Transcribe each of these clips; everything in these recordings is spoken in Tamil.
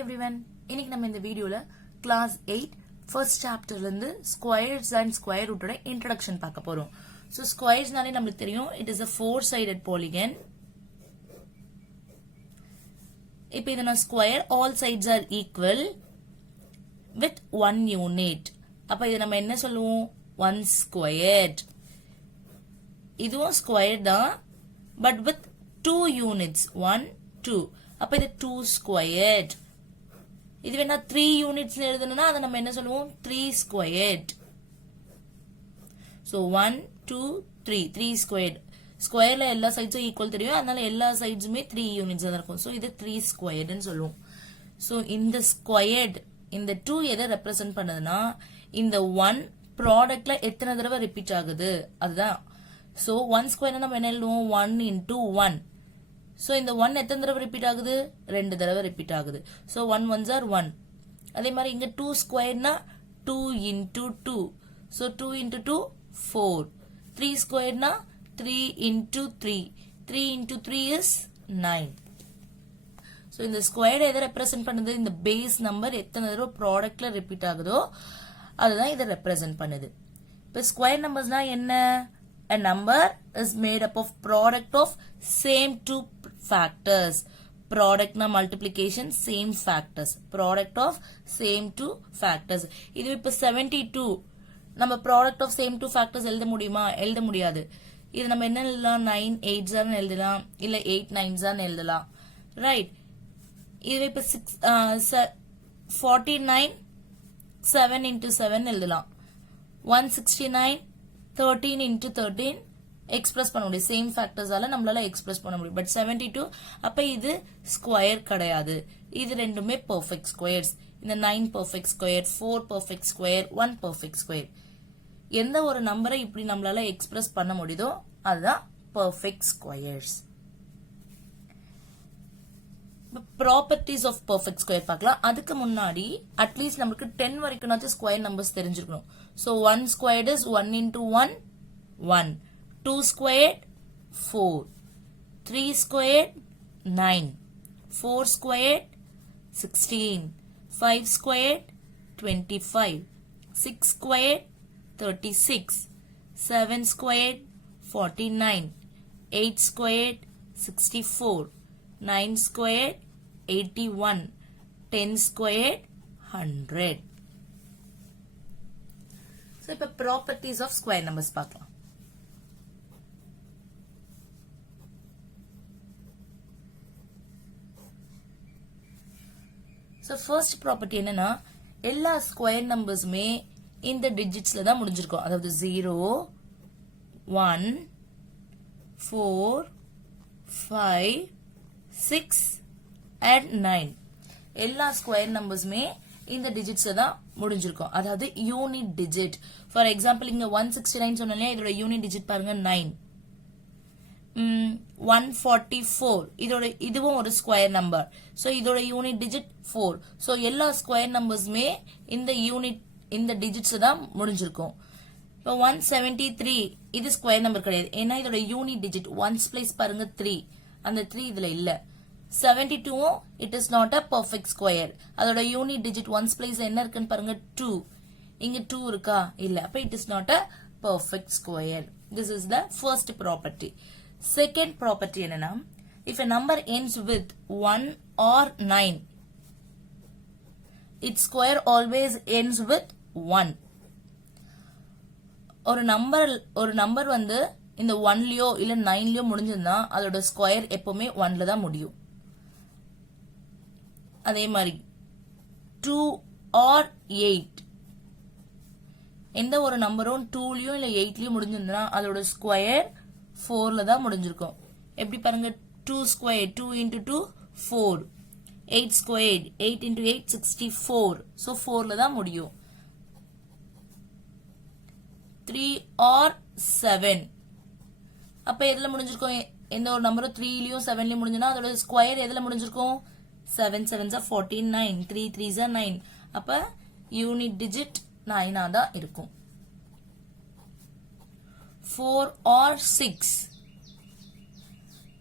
Hi everyone. இன்னைக்கு நம்ம இந்த வீடியோல class 8 first chapterல இருந்து squares and square root ஓட introduction பார்க்க போறோம். So squares நாலே நமக்கு தெரியும் it is a four-sided polygon. இப்போ இதன square all sides are equal with one unit. அப்ப இத நம்ம என்ன சொல்லுவோம்? one squared. இதுவும் square தான் but with two units 1 2. அப்ப இது 2 squared. இது வேணா 3 units எழுதணும்னா அத நம்ம என்ன சொல்லுவோம் 3 squared. So 1 2 3 3 squared. ஸ்கொயர்ல எல்லா சைட்ஸும் ஈக்குவல் தெரியும், அதனால எல்லா சைட்ஸுமே 3 யூனிட்ஸ் தான் இருக்கும். So இது 3 squared ன்னு சொல்லுவோம். So இந்த squared இந்த 2 எதை ரெப்ரசன்ட் பண்ணுதுன்னா இந்த 1 ப்ராடக்ட்ல எத்தனை தடவை ரிப்பீட் ஆகுது அதுதான். So 1 ஸ்கொயர் நம்ம என்ன எழுதுவோம் 1 into 1. So இந்த 1 எத்தனை தடவை ரிப்பீட் ஆகுது 2 தடவை ரிப்பீட் ஆகுது. So 1 ones are 1. அதே மாதிரி இங்க 2 ஸ்கொயர்னா 2 into 2. So 2 into 2 4. 3 ஸ்கொயர்னா 3 into 3. 3 into 3 is 9. So இந்த ஸ்கொயர் எதை ரெப்ரசன்ட் பண்ணுது இந்த பேஸ் நம்பர் எத்தனை தடவை ப்ராடக்ட்ல ரிப்பீட் ஆகுதோ அதுதான் இதை ரெப்ரசன்ட் பண்ணுது. இப்போ ஸ்கொயர் நம்பர்ஸ்னா என்ன? A number is made up of product of same two factors. Product na multiplication same factors. Product of same two factors. இது இப்ப 72 நம்ம product of same two factors எழுத முடியுமா? எழுத முடியாது. இது நம்ம என்ன எழுதலாம் 9 8s ன்னு எழுதலாம் இல்ல 8 9s ன்னு எழுதலாம். ரைட். இது இப்ப 49 7 into 7 எழுதலாம். 169 13 into 13 எக்ஸ்பிரஸ் பண்ண முடியும். சேம் ஃபேக்டர்ஸால நம்மளால எக்ஸ்பிரஸ் பண்ண முடியும். பட் 72 அப்ப இது ஸ்கொயர் கிடையாது. இது ரெண்டுமே பெர்ஃபெக்ட் ஸ்கொயர்ஸ். இந்த 9 perfect square 4 perfect square 1 perfect square. எந்த ஒரு நம்பரை இப்படி நம்மளால எக்ஸ்பிரஸ் பண்ண முடியுதோ அதுதான் perfect squares. Properties of perfect square பார்க்கலாம். அதுக்கு முன்னாடி அட்லீஸ்ட் நமக்கு 10 வரைக்கும் ஸ்கொயர் நம்பர்ஸ் தெரிஞ்சிருக்கணும். So 1 squared is 1 into 1 1. 2 squared 4. 3 squared 9. 4 squared 16. 5 squared 25. 6 squared 36. 7 squared 49. 8 squared 64. 9 squared 81. 10 squared 100. So இப்ப properties of square numbers பார்க்கலாம். So first property என்னன்னா எல்லா ஸ்கொயர் நம்பர்ஸுமே இந்த டிஜிட்ஸ்ல தான் முடிஞ்சிருக்கும். அதாவது 0 1 4 5 6 and 9 எல்லா ஸ்கொயர் நம்பர்ஸுமே இந்த டிஜிட்ஸ்ல தான் முடிஞ்சிருக்கும். அதாவது யூனிட் டிஜிட். ஃபார் எக்ஸாம்பிள் இங்க 169 சொன்னாலே இதோட யூனிட் டிஜிட் பாருங்க 9. 144 இதுவும் ஒரு ஸ்கொயர் நம்பர். சோ இதோட யூனிட் டிஜிட் 4. சோ எல்லா ஸ்கொயர் நம்பர்ஸுமே இந்த டிஜிட்ஸ் தான் முடிஞ்சிருக்கும். இப்போ 173 இது ஸ்கொயர் நம்பர் கிடையாது. ஏன்னா இதோட யூனிட் டிஜிட் 1's பிளேஸ் பாருங்க 3. அந்த 3 இதுல இல்ல. 72 it is not a perfect square. அதோட யூனிட் டிஜிட் 1's place என்ன இருக்குன்னு பாருங்க 2. இங்க 2 இருக்கா? இல்ல. அப்ப it is not a perfect square. This is the first property. Second property என்னன்னா if a number ends with 1 or 9 its square always ends with 1. ஒரு நம்பர் வந்து இந்த 1லயோ இல்ல 9லயோ முடிஞ்சதுன்னா அதோட ஸ்கொயர் எப்பவுமே 1ல தான் முடியும். அதே மாதிரி 2 or 8 எந்த ஒரு நம்பரும் 2லயோ இல்ல 8லயோ முடிஞ்சிருந்தா அதோட ஸ்கொயர் 4ல தான் முடிஞ்சிருக்கும். எப்படி பாருங்க 2 square 2 into 2 4. 8 square 8 into 8 64. So 4ல தான் முடியும். 3 or 7 அப்ப எதுல முடிஞ்சிருக்கும்? எந்த ஒரு நம்பரும் 3லயும் 7லயும் முடிஞ்சனா அதோட ஸ்கொயர் எதுல முடிஞ்சிருக்கும்? 7 7s are 49. 3 3s are 9. அப்ப யூனிட் டிஜிட் 9 தான் இருக்கும். 4 or 6.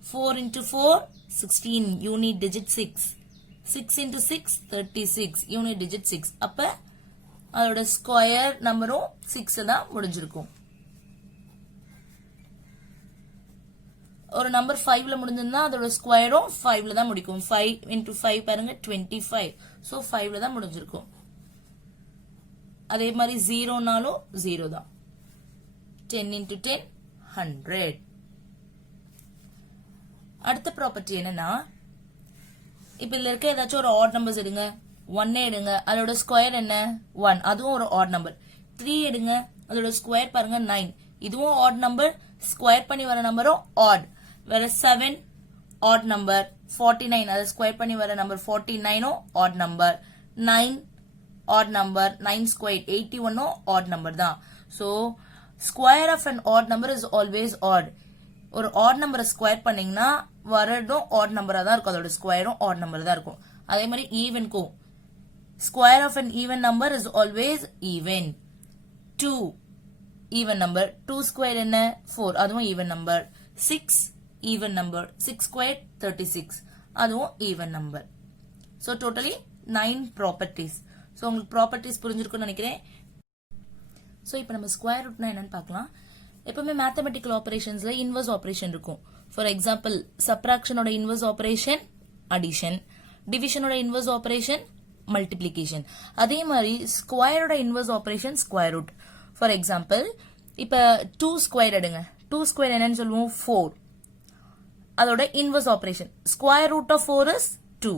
4 into 4 16. Unit digit 6. 6 into 6 36 unit digit 6 அப்ப அதோட ஸ்கொயர் நம்பரும் 6 தான் முடிஞ்சிருக்கும் ஒரு நம்பர் 5ல முடிஞ்சிருந்தா அதோட ஸ்கொயரும் 5ல தான் முடிக்கும் 5 into 5 பாருங்க 25 சோ 5ல தான் முடிஞ்சிருக்கும் அதே மாதிரி 0னாலும் 0 தான் 10 into 10 100 அடுத்த ப்ராப்பர்ட்டி என்னன்னா இப்ப இதுல இருக்க ஏதாச்சும் ஒரு ஆட் நம்பர்ஸ் எடுங்க 1 எடுங்க அதோட ஸ்கொயர் என்ன 1 அதுவும் ஒரு ஆட் நம்பர் 3 எடுங்க அதோட ஸ்கொயர் பாருங்க 9 இதுவும் ஆட் நம்பர் ஸ்கொயர் பண்ணி வர நம்பரும் ஆட் வேற 7 ஆட் நம்பர் 49 அதை ஸ்கொயர் பண்ணி வர number 49 odd number 9 odd number 9 square 81 odd number தான் so square of an odd number is always odd ஒரு ஆட் நம்பரை ஸ்கொயர் பண்ணீங்கன்னா வரதும் ஆட் நம்பரா தான் இருக்கும் அதோட ஸ்கொயரும் ஆட் நம்பர் தான் இருக்கும் அதே மாதிரி ஈவனுக்கும் square of an even number is always even 2 even number 2 square என்ன 4 அதுவும் even number 6 even number 6 square 36 அதுவும் even number so totally 9 properties so உங்களுக்கு ப்ராப்பர்ட்டிஸ் புரிஞ்சிருக்கும்னு நினைக்கிறேன் சோ இப்போ நம்ம ஸ்கொயர் ரூட்னா என்னன்னு பார்க்கலாம் எப்பவுமே மேத்தமெட்டிக்கல் ஆபரேஷன்ஸ்ல இன்வர்ஸ் ஆபரேஷன் இருக்கும் ஃபார் எக்ஸாம்பிள் சப்ராக்ஷனோட இன்வர்ஸ் ஆபரேஷன் அடிஷன் டிவிஷனோட இன்வர்ஸ் ஆபரேஷன் மல்டிப்ளிகேஷன் அதே மாதிரி ஸ்கொயரோட inverse operation square root for example இப்ப 2 ஸ்கொயர் எடுங்க 2 ஸ்கொயர் என்னன்னு சொல்லுவோம் 4 அதோட inverse operation square root of 4 is 2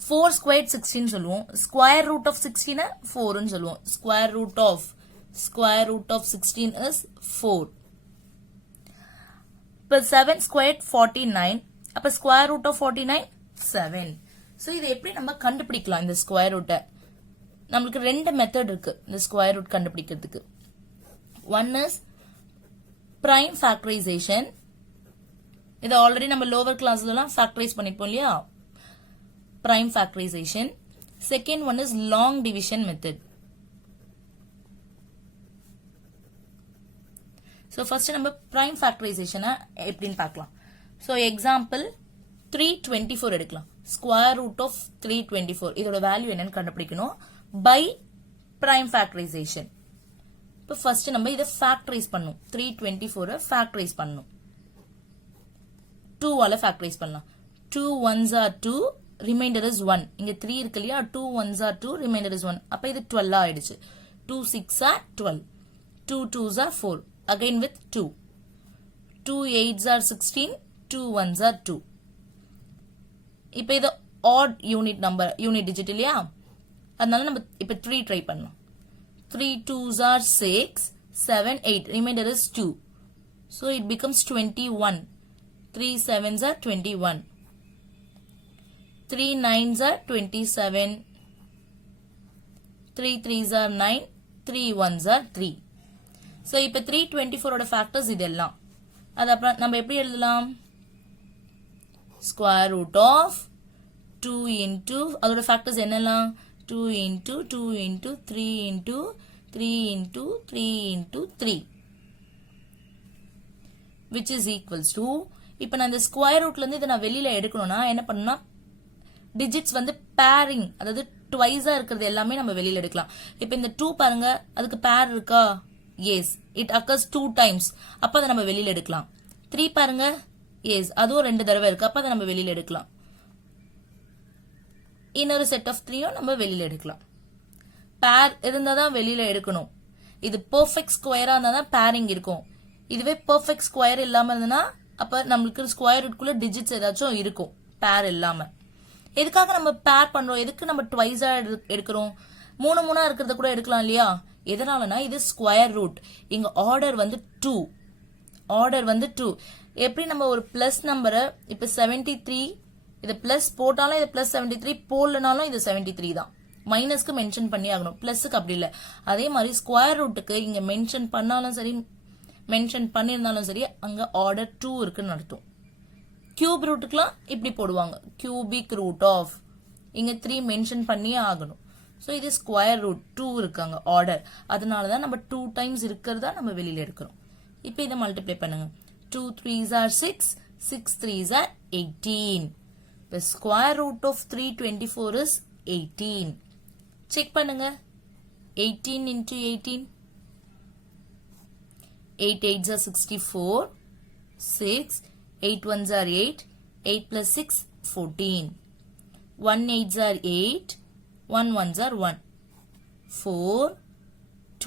4 square 16 சொல்லுவோம் ஸ்கொயர் ரூட் ஆஃப் 16 4 ன்னு சொல்லுவோம் ஸ்கொயர் ரூட் ஆஃப் 16 is 4 இப்ப 7 ஸ்கொயர் 49 அப்ப ஸ்கொயர் ரூட் ஆஃப் 49 7 சோ இது எப்படி நம்ம கண்டுபிடிக்கலாம் இந்த ஸ்கொயர் ரூட்டை நமக்கு ரெண்டு மெத்தட் இருக்கு இந்த ஸ்கொயர் ரூட் கண்டுபிடிக்கிறதுக்கு ஒன் இஸ் பிரைம் ஃபேக்டரைசேஷன் இது ஆல்ரெடி நம்ம லோவர் கிளாஸ்ல எல்லாம் ஃபேக்டரைஸ் பண்ணிப்போம் இல்லையா prime factorisation second one is long division method so first நம்ம பிரைம் ஃபேக்டரைசேஷன் எப்படின்னு பார்க்கலாம் சோ எக்ஸாம்பிள் 324 எடுக்கலாம் ஸ்கொயர் ரூட் ஆஃப் 324 இதோட வேல்யூ என்னன்னு கண்டுபிடிக்கணும் பை பிரைம் ஃபேக்டரைசேஷன் இப்போ ஃபர்ஸ்ட் நம்ம இதை ஃபேக்டரைஸ் பண்ணும் 324 ஃபேக்டரைஸ் பண்ணும் 2 ஆல ஃபேக்டரைஸ் பண்ணலாம் 2 1s are 2 ரிமைண்டர் இஸ் 1 இங்க 3 இருக்கு இல்லையா 2 1s are 2 ரிமைண்டர் இஸ் 1 அப்ப இது 12 ஆயிடுச்சு 2 6 are 12 2 2s are 4 again with 2 2 8s are 16 2 1s are 2 இப்ப இது odd unit number unit digit இல்லையா அதனால நம்ம இப்ப 3 ட்ரை பண்ணலாம் 3 2s are 6 7 8 remainder is 2 so it becomes 21 3 7s are 21 3 9s are 27 3 3s are 9 3 1s are 3 so இப்ப 324 ஓட ஃபேக்டர்ஸ் இதெல்லாம் அது அப்புறம் நம்ம எப்படி எழுதலாம் ஸ்கொயர் ரூட் ஆஃப் 2 into அதோட ஃபேக்டர்ஸ் என்னலாம் 2 into 2 into 3 into 3 into 3 into 3 which is equals to இப்ப நான் இந்த ஸ்கொயர் ரூட்ல இருந்து இதை நான் வெளியில எடுக்கணும்னா என்ன பண்ணணும்னா டிஜிட்ஸ் வந்து பேரிங் அதாவது ட்வைஸா இருக்கிறது எல்லாமே நம்ம வெளியில எடுக்கலாம் இப்ப இந்த 2 பாருங்க அதுக்கு பேர் இருக்கா எஸ் இட் occurs 2 times அப்ப அதை நம்ம வெளியில எடுக்கலாம் 3 பாருங்க எஸ் அதுவும் 2 தடவை இருக்கு அப்ப அதை நம்ம வெளியில எடுக்கலாம் இன்னொரு செட் ஆஃப் 3 நம்ம வெளியில எடுக்கலாம் பேர் இருந்தாதான் வெளியில எடுக்கணும் இது பெர்ஃபெக்ட் ஸ்கொயரா இருந்தாதான் பேரிங் இருக்கும் இதுவே பெர்ஃபெக்ட் ஸ்கொயர் இல்லாம இருந்ததுன்னா அப்ப நம்மளுக்கு ஸ்கொயர் ரூட்குள்ள டிஜிட்ஸ் ஏதாச்சும் இருக்கும் பேர் இல்லாம எதுக்காக நம்ம பேர் பண்றோம் எதுக்கு நம்ம ட்வைஸா எடுக்கிறோம் 3 3 இருக்கிறத கூட எடுக்கலாம் இல்லையா எதனாலனா இது ஸ்கொயர் ரூட் இங்க ஆர்டர் வந்து 2 எப்படி நம்ம ஒரு பிளஸ் நம்பரை இப்ப 73 இது பிளஸ் போட்டாலும் இது பிளஸ் 73 போடலனாலும் இது 73 தான் மைனஸ்க்கு மென்ஷன் பண்ணி ஆகணும் பிளஸ்க்கு அப்படி இல்ல அதே மாதிரி ஸ்கொயர் ரூட்டுக்கு இங்க மென்ஷன் பண்ணாலும் சரி மென்ஷன் பண்ணிருந்தாலும் சரி அங்க ஆர்டர் 2 இருக்குன்னு அர்த்தம் கியூப் ரூட்டுக்குலாம் இப்படி போடுவாங்க கியூபிக் ரூட் ஆஃப் இங்க 3 மென்ஷன் பண்ணியே ஆகணும் சோ இது ஸ்கொயர் ரூட் 2 இருக்காங்க ஆர்டர் அதனாலதான் நம்ம 2 டைம்ஸ் இருக்கிறதா நம்ம வெளியில எடுக்கிறோம் இப்போ இதை மல்டிப்ளை பண்ணுங்க 2 3s are 6 6 3s are 18 The square root of 324 is 18. Check பண்ணுங்க. 18 into 18. 8 8s are 64. 6. 8 1s are 8. 8 plus 6, 14. 1 8s are 8. 1 1s are 1. 4.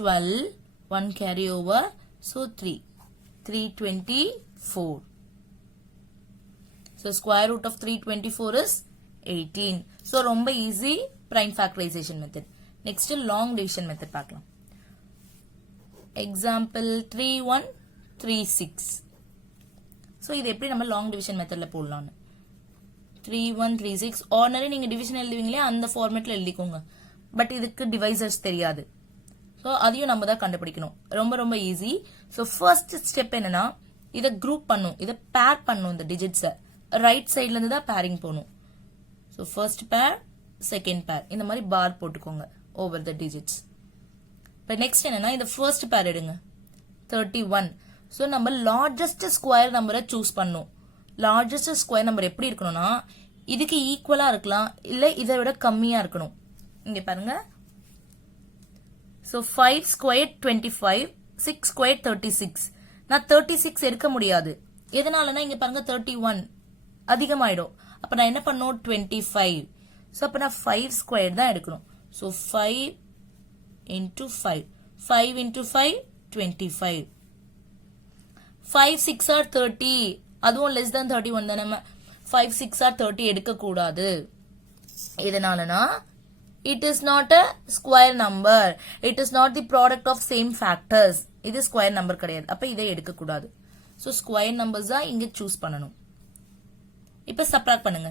12. 1 carry over. So 3. 324. So square root of 324 is 18. So ரொம்ப easy prime factorization method. Next long division method பார்க்கலாம். Example 3136. So இது எப்படி நம்ம long division methodல போடலாம்னு. 3136 ordinary நீங்க division எழுதுவீங்களே அந்த ஃபார்மேட்ல எழுதிக்கோங்க. பட் இதுக்கு divisors தெரியாது. So அதையும் நம்ம தான் கண்டுபிடிக்கணும். ரொம்ப ரொம்ப ஈஸி. So first step என்னன்னா இத group பண்ணும். இத pair பண்ணும் இந்த digits. ரைட் சைடுல இருந்து தான் பேரிங் போகணும். ஸோ ஃபர்ஸ்ட் பேர் செகண்ட் பேர் இந்த மாதிரி பார் போட்டுக்கோங்க ஓவர் த டிஜிட்ஸ். இப்போ நெக்ஸ்ட் என்னன்னா இந்த ஃபர்ஸ்ட் பேர் எடுங்க 31. ஸோ நம்ம லார்ஜஸ்ட் ஸ்கொயர் நம்பரை சூஸ் பண்ணும். லார்ஜஸ்ட் ஸ்கொயர் நம்பர் எப்படி இருக்கணும்னா இதுக்கு ஈக்குவலா இருக்கலாம் இல்ல இதை விட கம்மியா இருக்கணும். இங்க பாருங்க. So 5 square 25, 6 square 36. நான் 36 எடுக்க முடியாது. எதனாலனா இங்க பாருங்க 31 அதிகமாயிடும். அப்ப நான் என்ன பண்ணும் 25. சோ அப்ப நான் 5 ஸ்கொயர் தான் எடுக்கணும். So 5 into 5. 5 into 5 25. 5 6 are 30. அதுவும் less than 31 தானே. 5 6 are 30 எடுக்க கூடாது. எதனாலனா it is not a square number. It is not the product of same factors. இது ஸ்கொயர் நம்பர் கிடையாது. அப்ப இதை எடுக்க கூடாது. சோ ஸ்கொயர் நம்பர்ஸ் தான் இங்க சூஸ் பண்ணணும். இப்ப சப்ராக்ட் பண்ணுங்க.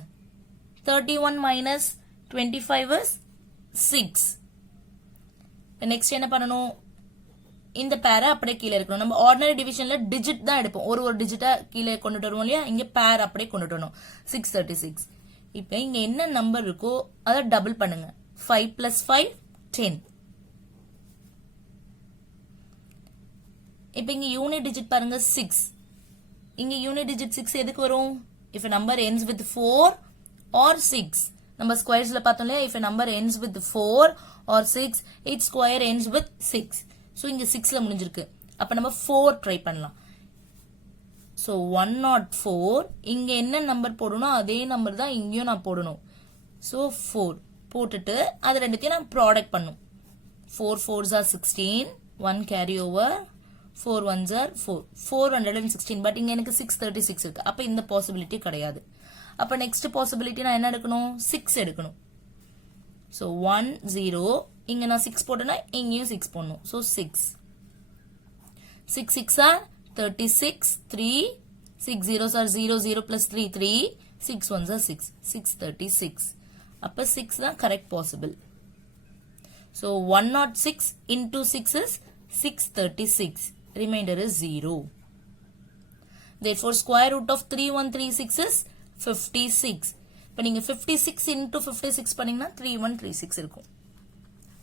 31 minus 25 is 6. நெக்ஸ்ட் என்ன பண்ணணும் இந்த பேரை அப்படியே கீழே இருக்கணும். நம்ம ஆர்டினரி டிவிஷன்ல டிஜிட் தான் எடுப்போம். ஒரு டிஜிட்டா கீழே கொண்டுட்டு வருவோம் இல்லையா. இங்க பேர் அப்படியே கொண்டுட்டு வரணும். 636. இப்ப இங்க என்ன நம்பர் இருக்கோ அதை டபுள் பண்ணுங்க. 5 plus 5 10. இப்ப இங்க யூனிட் டிஜிட் பாருங்க 6. இங்க யூனிட் டிஜிட் 6 எதுக்கு வரும்? If a number ends with 4 or 6. நம்ம ஸ்கொயர்ஸ்ல பார்த்தோம் இல்லையா. If a number ends with 4 or 6, its square ends with 6. So இங்க 6ல முடிஞ்சிருக்கு. அப்ப நம்ம 4 ட்ரை பண்ணலாம். So 104. இங்க என்ன நம்பர் போடணும் அதே நம்பர் தான் இங்கேயும் நான் போடணும். So 4 போட்டுட்டு அது ரெண்டுத்தையும் நான் ப்ராடக்ட் பண்ணும். 4 4s are 16. 1 carry over. 4 1s are 4. 416. But இங்க எனக்கு 636 இருக்கு. அப்ப இந்த பாசிபிலிட்டி கிடையாது. அப்ப நெக்ஸ்ட் பாசிபிலிட்டி நான் என்ன எடுக்கணும் 6 எடுக்கணும். சோ 1 0. இங்க நான் 6 போட்டேன்னா இங்கேயும் 6 போடணும். So 6. 6 6 are 36. 3 6 zeros are 0 0 plus 3 3. 6 1s are 6. 636. அப்ப 6 தான் correct possible. So 106 into 6 is 636. Remainder is 0. Therefore, square root of 3136 is 56. இப்ப நீங்க 56 into 56 பண்ணீங்கன்னா 3136 இருக்கும்.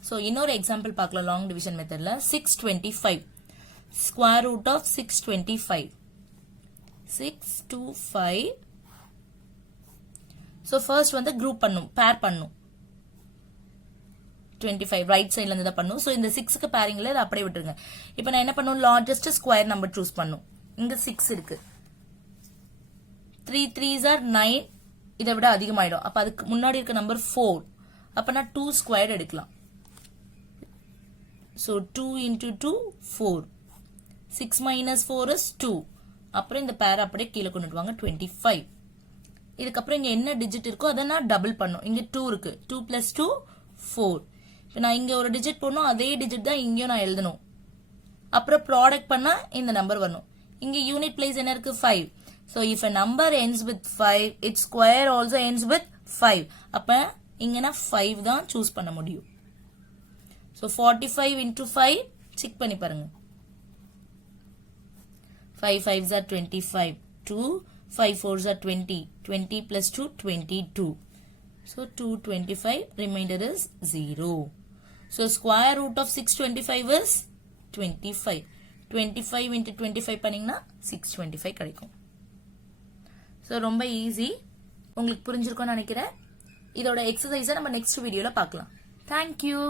So, இன்னொரு எக்ஸாம்பிள் பார்க்கலாம் long division methodல 625. Square root of 625. 625. So, first வந்து group பண்ணும், pair பண்ணும். 25 ரைட் சைடுல இருந்து தான் பண்ணும். சோ இந்த 6க்கு பேரிங்ல இத அப்படியே விட்டுருங்க. இப்போ நான் என்ன பண்ணும் லார்ஜஸ்ட் ஸ்கொயர் நம்பர் சூஸ் பண்ணும். இங்க 6 இருக்கு. 3 3s are 9. இதை விட அதிகமாயிடும். அப்ப அதுக்கு முன்னாடி இருக்க நம்பர் 4. அப்ப நான் 2 ஸ்கொயர் எடுக்கலாம். So 2 into 2 4. 6 minus 4 is 2. அப்புறம் இந்த பேர் அப்படியே கீழே கொண்டுட்டு வாங்க 25. இதுக்கப்புறம் இங்க என்ன டிஜிட் இருக்கோ அதை நான் டபுள் பண்ணும். இங்க 2 இருக்கு. 2 plus 2 4. இப்போ நான் இங்க ஒரு டிஜிட் போடணும் அதே டிஜிட் தான் இங்கேயும் நான் எழுதணும். அப்புறம் ப்ராடக்ட் பண்ணா இந்த நம்பர் வரணும். இங்க யூனிட் பிளேஸ் என்ன இருக்கு 5. So if a number ends with 5, its square also ends with 5. அப்ப இங்க நான் 5 தான் சூஸ் பண்ண முடியும். So 45 into 5 செக் பண்ணி பாருங்க. 5 5s are 25. 2 5 4s are 20. 20 plus 2 22. So 225. Remainder is 0. So square root of 625 is 25. 25 into 25 பண்ணீங்கன்னா 625 கிடைக்கும். So ரொம்ப ஈஸி. உங்களுக்கு புரிஞ்சிருக்கும்னு நினைக்கிறேன். இதோட எக்ஸசைஸை நம்ம நெக்ஸ்ட் வீடியோல பார்க்கலாம். தேங்க்யூ.